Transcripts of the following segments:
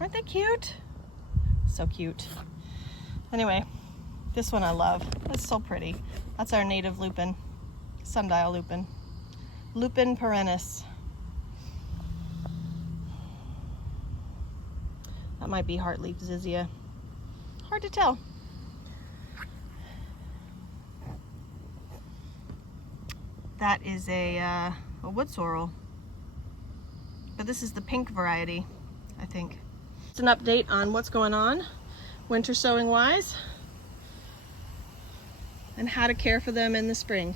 Aren't they cute? So cute. Anyway, this one I love. It's so pretty. That's our native lupin, sundial lupin. Lupin perennis. That might be heartleaf zizia. Hard to tell. That is a wood sorrel, but this is the pink variety, I think. It's an update on what's going on winter sowing wise and how to care for them in the spring.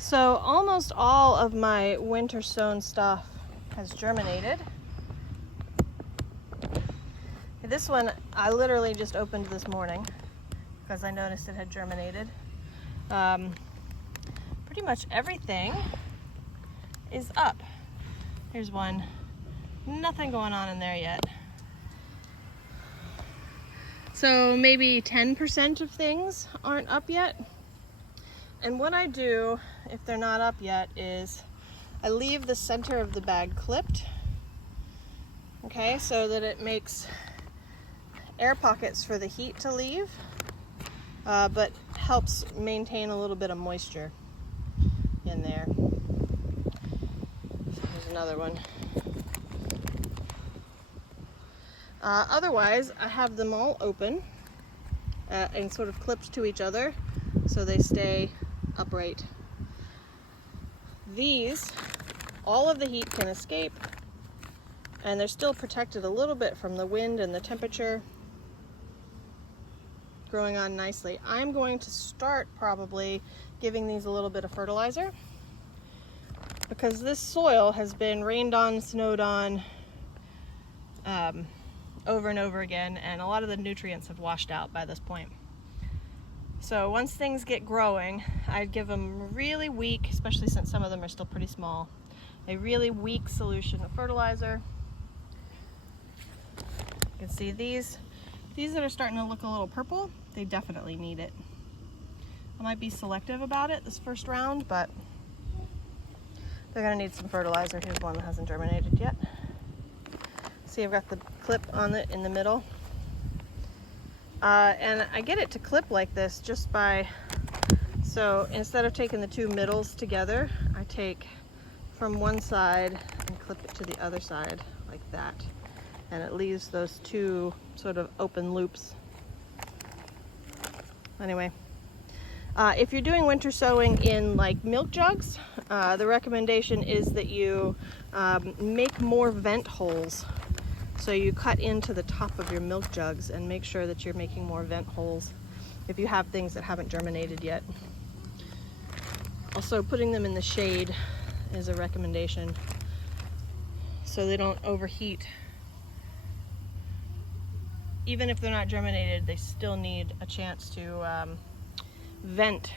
So almost all of my winter sown stuff has germinated. This one I literally just opened this morning because I noticed it had germinated. Pretty much everything is up. Here's one. Nothing going on in there yet. So maybe 10% of things aren't up yet. And what I do, if they're not up yet, is I leave the center of the bag clipped, okay, so that it makes air pockets for the heat to leave, but helps maintain a little bit of moisture in there. So here's another one. Otherwise, I have them all open and sort of clipped to each other so they stay upright. These, all of the heat can escape and they're still protected a little bit from the wind and the temperature, growing on nicely. I'm going to start probably giving these a little bit of fertilizer because this soil has been rained on, snowed on over and over again, and a lot of the nutrients have washed out by this point. So once things get growing, I'd give them really weak, especially since some of them are still pretty small, a really weak solution of fertilizer. You can see these that are starting to look a little purple, they definitely need it. I might be selective about it this first round, but they're gonna need some fertilizer. Here's one that hasn't germinated yet. See, I've got the clip on it in the middle. And I get it to clip like this just by, so instead of taking the two middles together, I take from one side and clip it to the other side like that. And it leaves those two sort of open loops. Anyway, If you're doing winter sowing in like milk jugs, the recommendation is that you make more vent holes. So you cut into the top of your milk jugs and make sure that you're making more vent holes if you have things that haven't germinated yet. Also, putting them in the shade is a recommendation so they don't overheat. Even if they're not germinated, they still need a chance to vent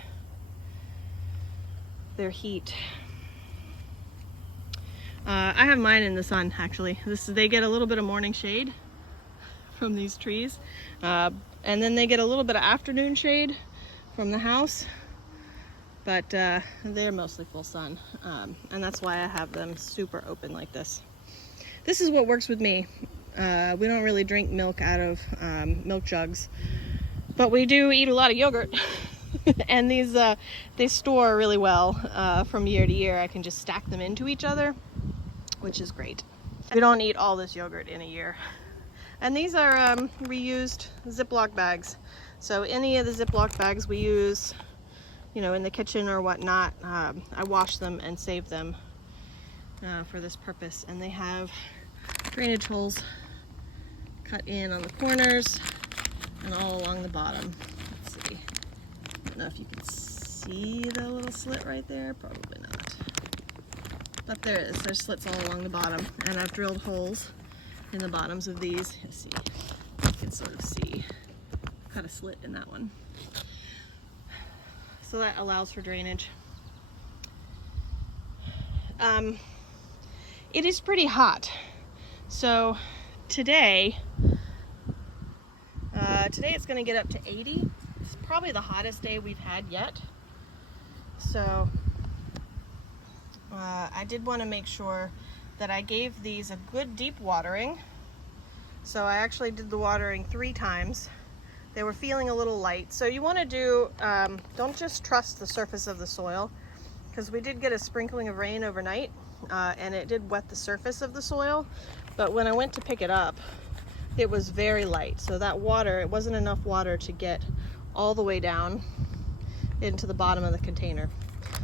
their heat. I have mine in the sun, actually. They get a little bit of morning shade from these trees, and then they get a little bit of afternoon shade from the house, but they're mostly full sun, and that's why I have them super open like this. This is what works with me. We don't really drink milk out of milk jugs, but we do eat a lot of yogurt. And these they store really well from year to year. I can just stack them into each other, which is great. We don't eat all this yogurt in a year. And these are reused Ziploc bags. So any of the Ziploc bags we use, you know, in the kitchen or whatnot, I wash them and save them for this purpose. And they have drainage holes cut in on the corners and all along the bottom. Let's see. I don't know if you can see the little slit right there. Probably not. But there is. There's slits all along the bottom. And I've drilled holes in the bottoms of these. Let's see. You can sort of see. Cut a slit in that one. So that allows for drainage. It is pretty hot. So today it's going to get up to 80. It's probably the hottest day we've had yet. So I did want to make sure that I gave these a good deep watering. So I actually did the watering 3 times. They were feeling a little light. So you want to do, don't just trust the surface of the soil, because we did get a sprinkling of rain overnight, and it did wet the surface of the soil. But when I went to pick it up, it was very light. So that water, it wasn't enough water to get all the way down into the bottom of the container.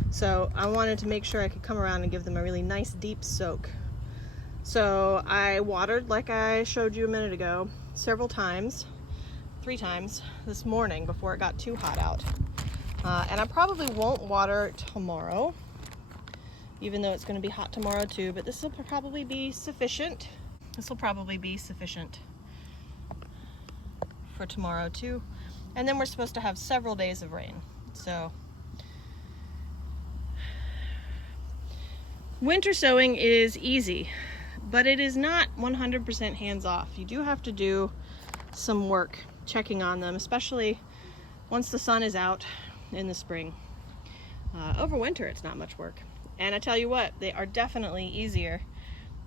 So I wanted to make sure I could come around and give them a really nice deep soak. So I watered, like I showed you a minute ago, several times, 3 times this morning before it got too hot out. And I probably won't water tomorrow, even though it's going to be hot tomorrow too, but this will probably be sufficient. This will probably be sufficient for tomorrow too. And then we're supposed to have several days of rain. So winter sowing is easy, but it is not 100% hands-off. You do have to do some work checking on them, especially once the sun is out in the spring. Over winter, it's not much work. And I tell you what, they are definitely easier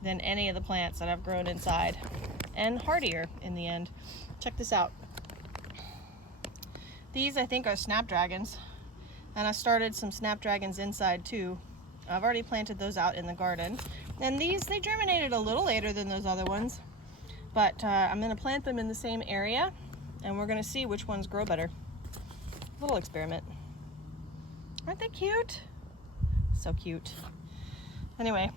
than any of the plants that I've grown inside, and hardier in the end. Check this out. These, I think, are snapdragons, and I started some snapdragons inside too. I've already planted those out in the garden. And these, they germinated a little later than those other ones, but I'm going to plant them in the same area, and we're going to see which ones grow better. Little experiment. Aren't they cute? So cute. Anyway,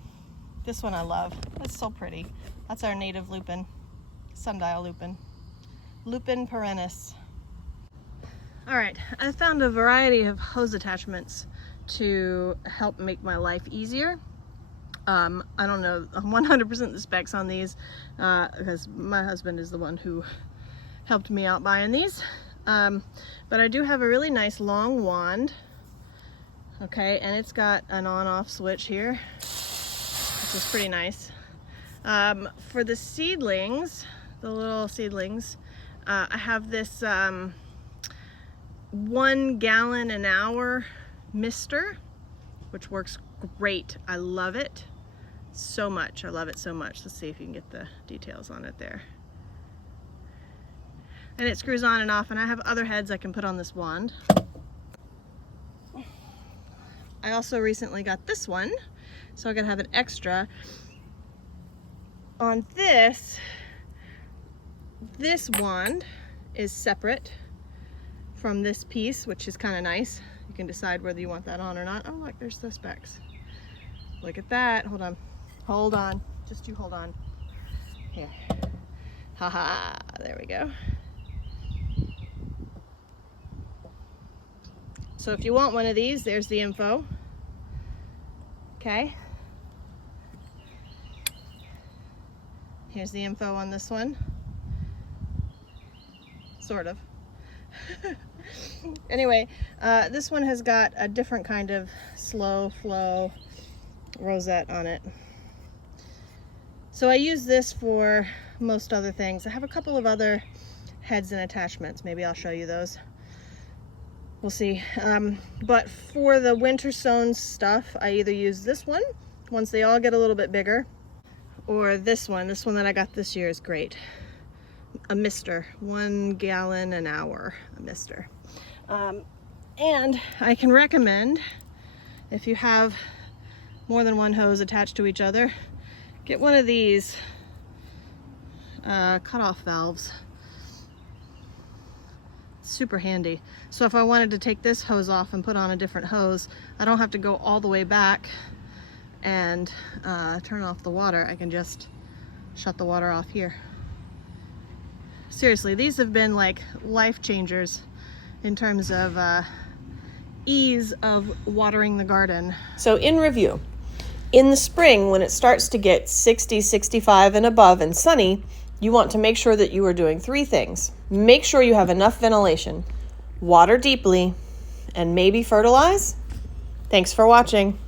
this one I love. It's so pretty. That's our native lupin, sundial lupin. Lupin perennis. All right, I found a variety of hose attachments to help make my life easier. I don't know 100% the specs on these because my husband is the one who helped me out buying these. But I do have a really nice long wand. Okay, and it's got an on-off switch here, which is pretty nice. For the seedlings, the little seedlings, I have this 1 gallon an hour mister, which works great. I love it so much. I love it so much. Let's see if you can get the details on it there. And it screws on and off, and I have other heads I can put on this wand. I also recently got this one, so I'm gonna have an extra. On this wand is separate from this piece, which is kind of nice. You can decide whether you want that on or not. Oh, look, there's the specs. Look at that. Hold on. Hold on. Just you hold on. Here. Haha. There we go. So if you want one of these, there's the info. Okay. Here's the info on this one. Sort of. Anyway, this one has got a different kind of slow flow rosette on it. So I use this for most other things. I have a couple of other heads and attachments. Maybe I'll show you those. We'll see. But for the Wintersown stuff, I either use this one, once they all get a little bit bigger, or this one. This one that I got this year is great. A mister, 1 gallon an hour, a mister. And I can recommend, if you have more than one hose attached to each other, get one of these cutoff valves. Super handy. So if I wanted to take this hose off and put on a different hose, I don't have to go all the way back and turn off the water. I can just shut the water off here. Seriously, these have been like life changers in terms of ease of watering the garden. So in review, in the spring when it starts to get 60, 65 and above and sunny, you want to make sure that you are doing 3 things. Make sure you have enough ventilation, water deeply, and maybe fertilize. Thanks for watching.